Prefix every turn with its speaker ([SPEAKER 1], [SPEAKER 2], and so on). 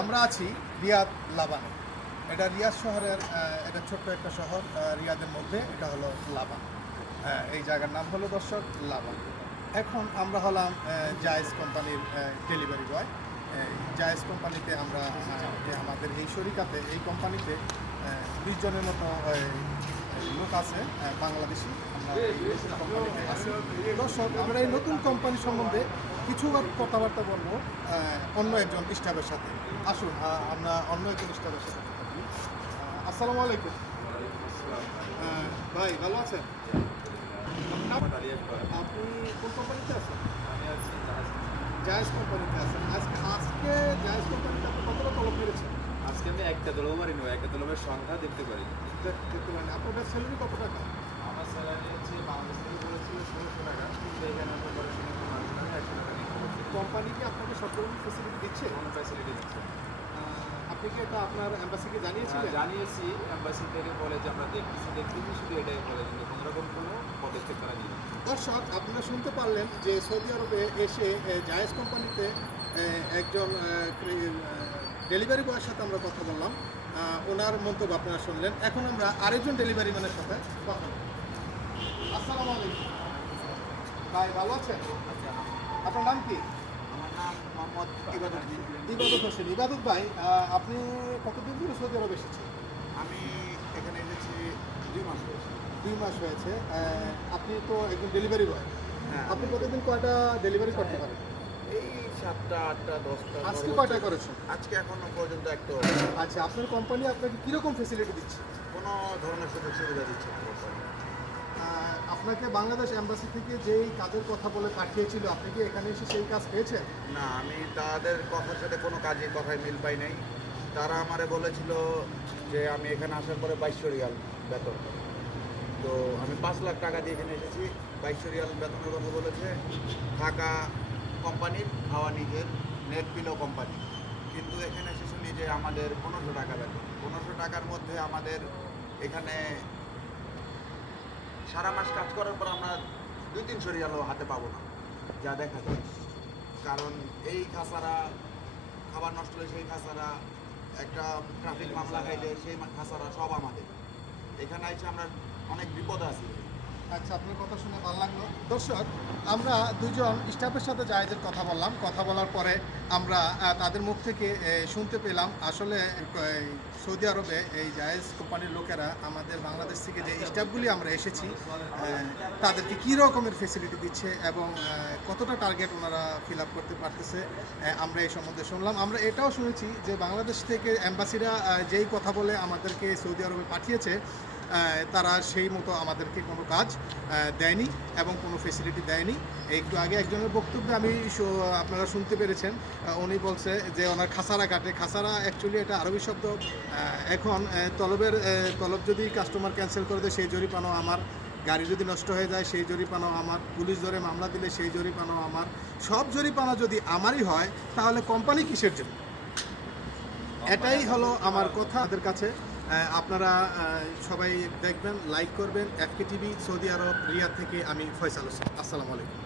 [SPEAKER 1] আমরা আছি রিয়াদ লাবানে। এটা রিয়াদ শহরের এটা ছোট্ট একটা শহর রিয়াদের মধ্যে। এটা হলো লাবান। হ্যাঁ, এই জায়গার নাম হলো দর্শক লাবান। এখন আমরা হলাম জায়েজ কোম্পানির ডেলিভারি বয়। জায়েজ কোম্পানিতে আমরা আমাদের এই শরিকাতে এই কোম্পানিতে বিশ জনের মতো লোক আছে বাংলাদেশি। আমরা দর্শক আমরা এই নতুন কোম্পানি সম্বন্ধে কিছু কথাবার্তা বলব অন্য একজন স্টাফের সাথে। আসুন আমরা অন্য একজন স্টাফের সাথে আসসালামু আলাইকুম। ভাই ভালো আছেন? আপনি কোন কোম্পানিতে আছেন? জায়েজ কোম্পানিতে আছেন। আজকে আজকে জায়েজ কোম্পানিতে আপনি কতটা তলব মেরেছেন?
[SPEAKER 2] আজকে আমি একটা দলও মারি নেব একটা দলবের সংখ্যা দেখতে পারি।
[SPEAKER 1] দেখতে পারেন। আপনাদের স্যালারি কত টাকা?
[SPEAKER 2] আমার স্যালারি হচ্ছে বাংলাদেশ থেকে বলেছিল ষোলোশো টাকা কিন্তু এখানে আমার পড়াশোনা একটু মানুষ আমি একশো টাকা নিয়ে করছি
[SPEAKER 1] কোম্পানি কি আপনাকে সব ধরনের ফেসিলিটি দিচ্ছে?
[SPEAKER 2] ফ্যাসিলিটি দিচ্ছে
[SPEAKER 1] আপনি কি এটা আপনার অ্যাম্বাসিকে জানিয়েছিলেন?
[SPEAKER 2] হ্যাঁ, জানিয়েছি। অ্যাম্বাসি থেকে বলে যে আমরা দেখতেছি দেখতেছি শুধু এটাই বলে কিন্তু কোনো রকম কোনো পদক্ষেপ তারা নিয়ে
[SPEAKER 1] দর্শক আপনারা শুনতে পারলেন যে সৌদি আরবে এসে জায়েজ কোম্পানিতে একজন ডেলিভারি বয়ের সাথে আমরা কথা বললাম। ওনার মন্তব্য আপনারা শুনলেন। এখন আমরা আরেকজন ডেলিভারি ম্যানের সাথে কথা আসসালামু আলাইকুম। ভাই ভালো আছেন? আপনার নাম কি?
[SPEAKER 3] মোহাম্মদ ইবাদুদ্দিন
[SPEAKER 1] ইবাদত হোসেন ইবাদত ভাই আপনি কতদিন ধরে সৌদি আরব এসেছেন?
[SPEAKER 3] আমি এখানে এসেছি দুই মাস হয়েছে।
[SPEAKER 1] দুই মাস হয়েছে আপনি তো একজন ডেলিভারি বয়
[SPEAKER 3] হ্যাঁ।
[SPEAKER 1] আপনি প্রতিদিন কয়টা ডেলিভারি করতে পারেন?
[SPEAKER 3] এই সাতটা আটটা দশটা
[SPEAKER 1] আজকে কয়টা করেছেন?
[SPEAKER 3] আজকে এখনও পর্যন্ত একটা
[SPEAKER 1] আচ্ছা আপনার কোম্পানি আপনাকে কীরকম ফেসিলিটি দিচ্ছে?
[SPEAKER 3] কোনো ধরনের সুযোগ সুবিধা দিচ্ছে
[SPEAKER 1] আপনাকে বাংলাদেশ এম্বাসি থেকে যেই কাজের কথা বলে পাঠিয়েছিল, আপনি কি এখানে এসে সেই কাজ পেয়েছেন?
[SPEAKER 3] না, আমি তাদের কথার সাথে কোনো কাজে কথায় মিল পাই নাই। তারা আমারে বলেছিল যে আমি এখানে আসার পরে বাইশশো রিয়াল বেতন। তো আমি পাঁচ লাখ টাকা দিয়ে এখানে এসেছি। বাইশশো রিয়াল বেতনের কথা বলেছে। থাকা কোম্পানির খাওয়া নিজের, নেট পিলো কোম্পানি। কিন্তু এখানে এসে শুনি যে আমাদের পনেরোশো টাকা বেতন। পনেরোশো টাকার মধ্যে আমাদের এখানে সারা মাস কাজ করার পর আমরা দুই তিন তিনশো রিয়ালও হাতে পাবো না, যা দেখা যায়। কারণ এই খাসারা, খাবার নষ্ট হলে সেই খাসারা, একটা ট্রাফিক মামলা খাইলে সেই খাসারা সব আমাদের। এখানে এসে আমরা অনেক বিপদ আছি।
[SPEAKER 1] আচ্ছা আপনার কথা শুনে ভালো লাগল। দর্শক, আমরা দুজন স্টাফের সাথে জায়েজের কথা বললাম। কথা বলার পরে আমরা তাদের মুখ থেকে শুনতে পেলাম। আসলে সৌদি আরবে এই জায়েজ কোম্পানির লোকেরা আমাদের বাংলাদেশ থেকে যে স্টাফগুলি আমরা এসেছি তাদেরকে কী রকমের ফেসিলিটি দিচ্ছে এবং কতটা টার্গেট ওনারা ফিল আপ করতে পারতেছে আমরা এই সম্বন্ধে শুনলাম। আমরা এটাও শুনেছি যে বাংলাদেশ থেকে অ্যাম্বাসিরা যেই কথা বলে আমাদেরকে সৌদি আরবে পাঠিয়েছে তারা সেই মতো আমাদেরকে কোনো কাজ দেয়নি এবং কোনো ফেসিলিটি দেয়নি। একটু আগে একজনের বক্তব্যে আমি আপনারা শুনতে পেরেছেন। উনি বলছে যে ওনার খাসারা কাটে খাসারা অ্যাকচুয়ালি এটা আরবি শব্দ। এখন তলবের তলব যদি কাস্টমার ক্যান্সেল করে দেয় সেই জরিপানাও আমার। গাড়ি যদি নষ্ট হয়ে যায় সেই জরিপানাও আমার। পুলিশ ধরে মামলা দিলে সেই জরিপানাও আমার। সব জরিপানা যদি আমারই হয় তাহলে কোম্পানি কিসের জন্য? এটাই হলো আমার কথা। আপনাদের কাছে আপনারা সবাই দেখবেন লাইক করবেন FK TV Saudi Arab Riyadh থেকে আমি ফয়সাল হোসেন। আসসালামু আলাইকুম।